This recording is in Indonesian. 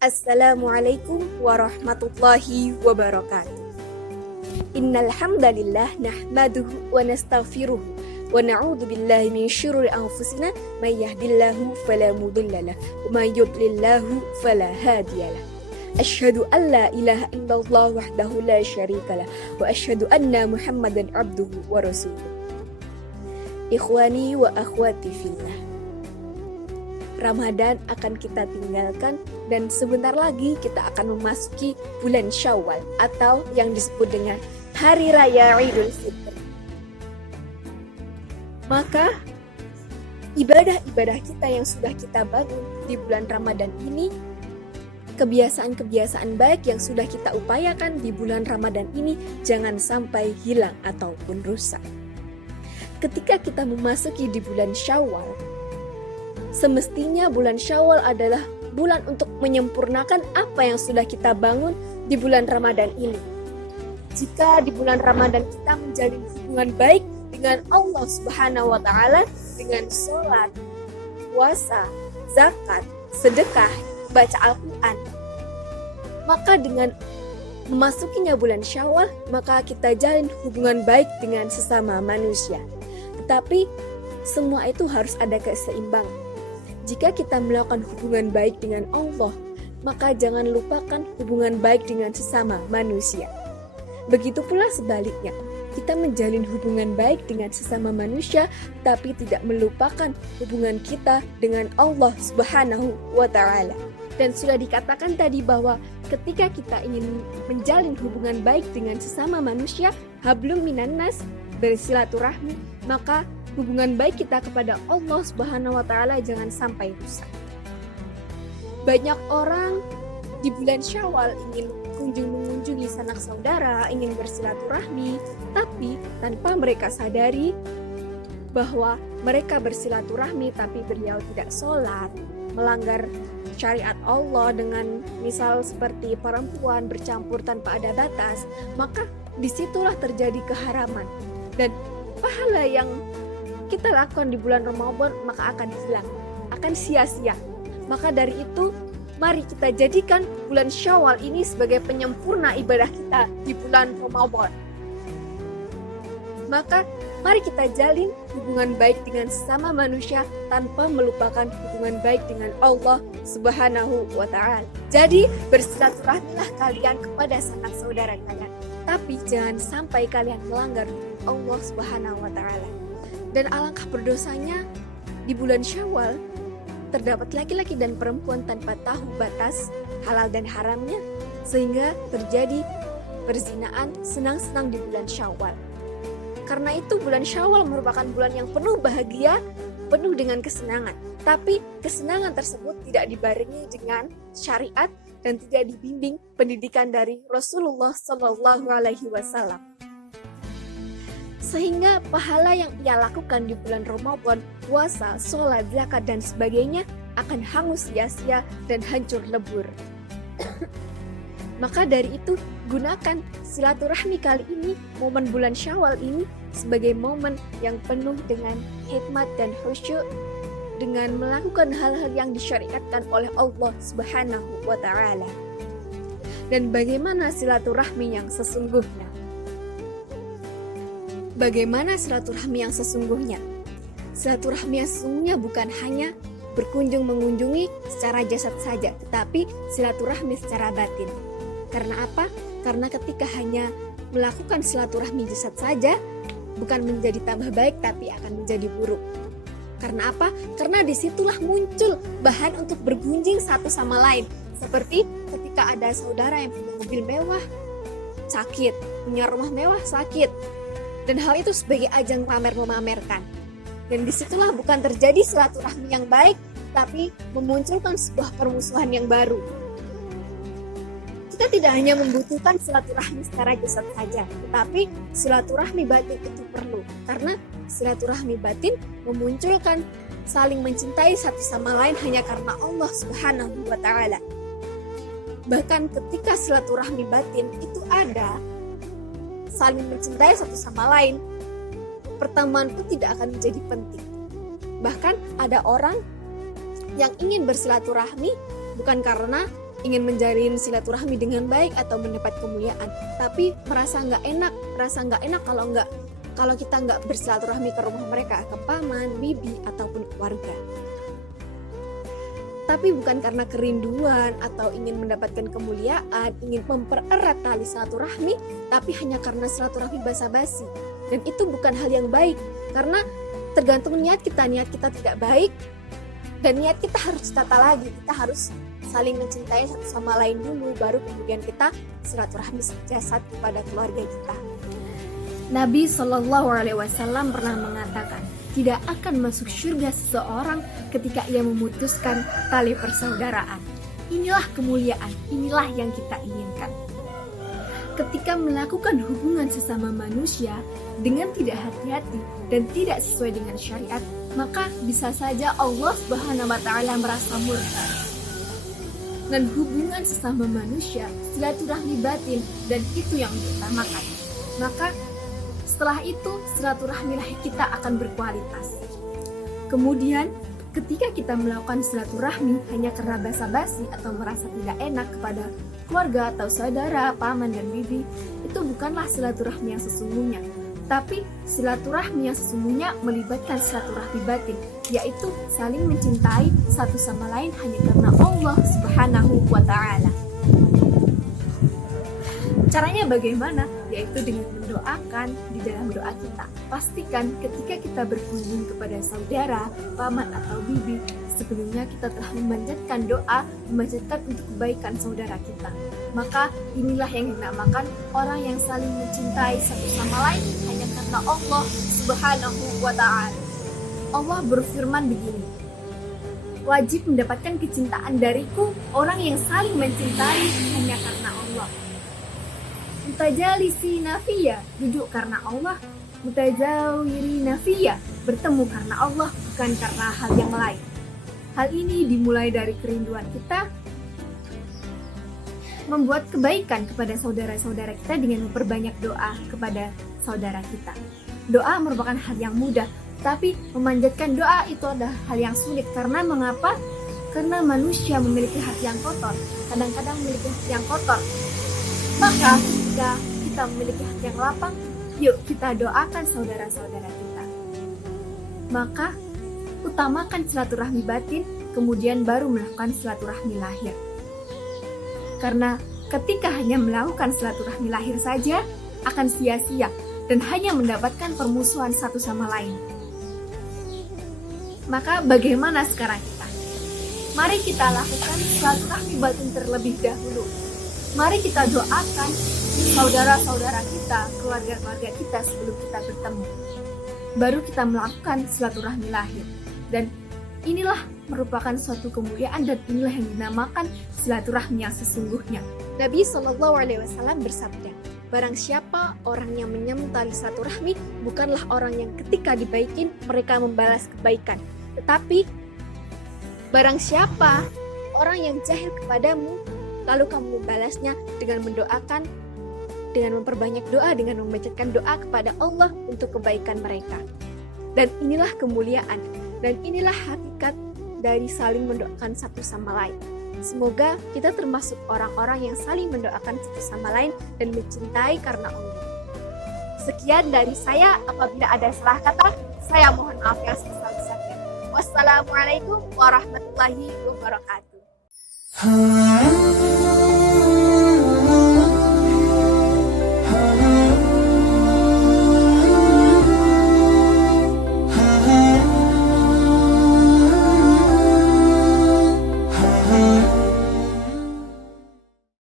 Assalamualaikum warahmatullahi wabarakatuh. Innal hamdalillah nahmaduhu wa nastaghfiruh wa na'udzu billahi min syururi anfusina may yahdihillahu fala mudhillalah wa may yudlillahu fala hadiyalah. Asyhadu an la ilaha illallah wahdahu la syarikalah wa asyhadu anna Muhammadan abduhu wa rasuluh. Ikhwani wa akhwati fillah. Ramadan akan kita tinggalkan dan sebentar lagi kita akan memasuki bulan Syawal atau yang disebut dengan Hari Raya Idul Fitri. Maka ibadah-ibadah kita yang sudah kita bangun di bulan Ramadan ini, kebiasaan-kebiasaan baik yang sudah kita upayakan di bulan Ramadan ini jangan sampai hilang ataupun rusak. Ketika kita memasuki di bulan Syawal, semestinya bulan Syawal adalah bulan untuk menyempurnakan apa yang sudah kita bangun di bulan Ramadan ini. Jika di bulan Ramadan kita menjalin hubungan baik dengan Allah Subhanahu wa Ta'ala dengan sholat, puasa, zakat, sedekah, baca Al-Quran, maka dengan memasukinya bulan Syawal, maka kita jalin hubungan baik dengan sesama manusia. Tetapi semua itu harus ada keseimbangan. Jika kita melakukan hubungan baik dengan Allah, maka jangan lupakan hubungan baik dengan sesama manusia. Begitu pula sebaliknya, kita menjalin hubungan baik dengan sesama manusia, tapi tidak melupakan hubungan kita dengan Allah Subhanahu wa Ta'ala. Dan sudah dikatakan tadi bahwa ketika kita ingin menjalin hubungan baik dengan sesama manusia, hablum minan nas, bersilaturahmi, maka hubungan baik kita kepada Allah Subhanahu wa Ta'ala jangan sampai rusak. Banyak orang di bulan Syawal ingin mengunjungi sanak saudara, ingin bersilaturahmi, tapi tanpa mereka sadari bahwa mereka bersilaturahmi tapi beliau tidak sholat, melanggar syariat Allah dengan misal seperti perempuan bercampur tanpa ada batas, maka disitulah terjadi keharaman dan pahala yang kita lakukan di bulan Ramadan maka akan hilang, akan sia-sia. Maka dari itu, mari kita jadikan bulan Syawal ini sebagai penyempurna ibadah kita di bulan Ramadan. Maka mari kita jalin hubungan baik dengan sesama manusia tanpa melupakan hubungan baik dengan Allah Subhanahu wa Ta'ala. Jadi bersilaturahmilah kalian kepada sanak saudara kalian, tapi jangan sampai kalian melanggar Allah Subhanahu wa Ta'ala. Dan alangkah berdosanya di bulan Syawal terdapat laki-laki dan perempuan tanpa tahu batas halal dan haramnya, sehingga terjadi perzinaan senang-senang di bulan Syawal. Karena itu bulan Syawal merupakan bulan yang penuh bahagia, penuh dengan kesenangan. Tapi kesenangan tersebut tidak dibarengi dengan syariat dan tidak dibimbing pendidikan dari Rasulullah Shallallahu Alaihi Wasallam. Sehingga pahala yang ia lakukan di bulan Ramadan, puasa, sholat, zakat, dan sebagainya akan hangus sia-sia dan hancur lebur. Maka dari itu, gunakan silaturahmi kali ini, momen bulan Syawal ini, sebagai momen yang penuh dengan hikmat dan khusyuk, dengan melakukan hal-hal yang disyariatkan oleh Allah Subhanahu wa Ta'ala. Dan bagaimana silaturahmi yang sesungguhnya? Bagaimana silaturahmi yang sesungguhnya? Silaturahmi yang sesungguhnya bukan hanya berkunjung mengunjungi secara jasad saja, tetapi silaturahmi secara batin. Karena apa? Karena ketika hanya melakukan silaturahmi jasad saja, bukan menjadi tambah baik, tapi akan menjadi buruk. Karena apa? Karena disitulah muncul bahan untuk bergunjing satu sama lain. Seperti ketika ada saudara yang punya mobil mewah, sakit, punya rumah mewah, sakit. Dan hal itu sebagai ajang memamerkan. Dan disitulah bukan terjadi silaturahmi yang baik, tapi memunculkan sebuah permusuhan yang baru. Kita tidak hanya membutuhkan silaturahmi secara jasad saja, tetapi silaturahmi batin itu perlu. Karena silaturahmi batin memunculkan saling mencintai satu sama lain hanya karena Allah Subhanahu wa Ta'ala. Bahkan ketika silaturahmi batin itu ada, saling mencintai satu sama lain, pertemuan pun tidak akan menjadi penting. Bahkan ada orang yang ingin bersilaturahmi bukan karena ingin menjalin silaturahmi dengan baik atau mendapat kemuliaan, tapi merasa nggak enak kalau kita nggak bersilaturahmi ke rumah mereka, ke paman, bibi ataupun keluarga. Tapi bukan karena kerinduan atau ingin mendapatkan kemuliaan, ingin mempererat tali silaturahmi, tapi hanya karena silaturahmi basa-basi. Dan itu bukan hal yang baik, karena tergantung niat kita tidak baik, dan niat kita harus ditata lagi. Kita harus saling mencintai satu sama lain dulu, baru kemudian kita silaturahmi jasad kepada keluarga kita. Nabi SAW pernah mengatakan, tidak akan masuk surga seseorang ketika ia memutuskan tali persaudaraan. Inilah kemuliaan, inilah yang kita inginkan. Ketika melakukan hubungan sesama manusia dengan tidak hati-hati dan tidak sesuai dengan syariat, maka bisa saja Allah SWT merasa murka. Dan hubungan sesama manusia, silaturahmi batin, dan itu yang diutamakan. Maka setelah itu silaturahmilah kita akan berkualitas. Kemudian ketika kita melakukan silaturahmi hanya karena basa-basi atau merasa tidak enak kepada keluarga atau saudara, paman dan bibi, itu bukanlah silaturahmi yang sesungguhnya. Tapi silaturahmi yang sesungguhnya melibatkan silaturahmi batin, yaitu saling mencintai satu sama lain hanya karena Allah Subhanahu wa Ta'ala. Caranya bagaimana? Yaitu dengan mendoakan di dalam doa kita. Pastikan ketika kita berkunjung kepada saudara, paman atau bibi, sebelumnya kita telah memanjatkan doa, memanjatkan untuk kebaikan saudara kita. Maka inilah yang dinamakan orang yang saling mencintai satu sama lain hanya karena Allah Subhanahu wa Ta'ala. Allah berfirman begini, wajib mendapatkan kecintaan dariku orang yang saling mencintai hanya karena Allah. Mutajalisina nafiyya, duduk karena Allah. Mutajawirina nafiyya, bertemu karena Allah, bukan karena hal yang lain. Hal ini dimulai dari kerinduan kita membuat kebaikan kepada saudara-saudara kita dengan memperbanyak doa kepada saudara kita. Doa merupakan hal yang mudah, tapi memanjatkan doa itu adalah hal yang sulit. Karena mengapa? Karena manusia memiliki hati yang kotor, kadang-kadang memiliki hati yang kotor. Maka jika kita memiliki hati yang lapang, yuk kita doakan saudara-saudara kita. Maka utamakan silaturahmi batin, kemudian baru melakukan silaturahmi lahir. Karena ketika hanya melakukan silaturahmi lahir saja, akan sia-sia dan hanya mendapatkan permusuhan satu sama lain. Maka bagaimana sekarang kita? Mari kita lakukan silaturahmi batin terlebih dahulu. Mari kita doakan saudara-saudara kita, keluarga-keluarga kita sebelum kita bertemu. Baru kita melakukan silaturahmi lahir. Dan inilah merupakan suatu kemuliaan dan inilah yang dinamakan silaturahmi yang sesungguhnya. Nabi SAW bersabda, barang siapa orang yang menyambung tali silaturahmi bukanlah orang yang ketika dibaikin mereka membalas kebaikan. Tetapi barang siapa orang yang jahil kepadamu lalu kamu membalasnya dengan mendoakan, dengan memperbanyak doa, dengan membacakan doa kepada Allah untuk kebaikan mereka. Dan inilah kemuliaan, dan inilah hakikat dari saling mendoakan satu sama lain. Semoga kita termasuk orang-orang yang saling mendoakan satu sama lain dan mencintai karena Allah. Sekian dari saya, apabila ada salah kata, saya mohon maaf yang sebesar-besarnya. Wassalamualaikum warahmatullahi wabarakatuh.